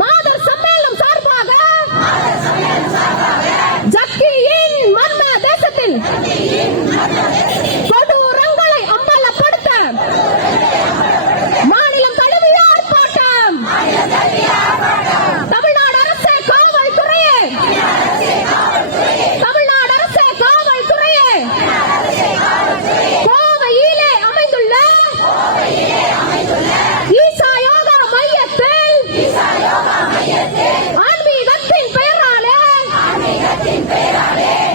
மாதர் சம்மேளனம் சார்பாக ஜக்கியின் மர்ம தேசத்தில் அநீதி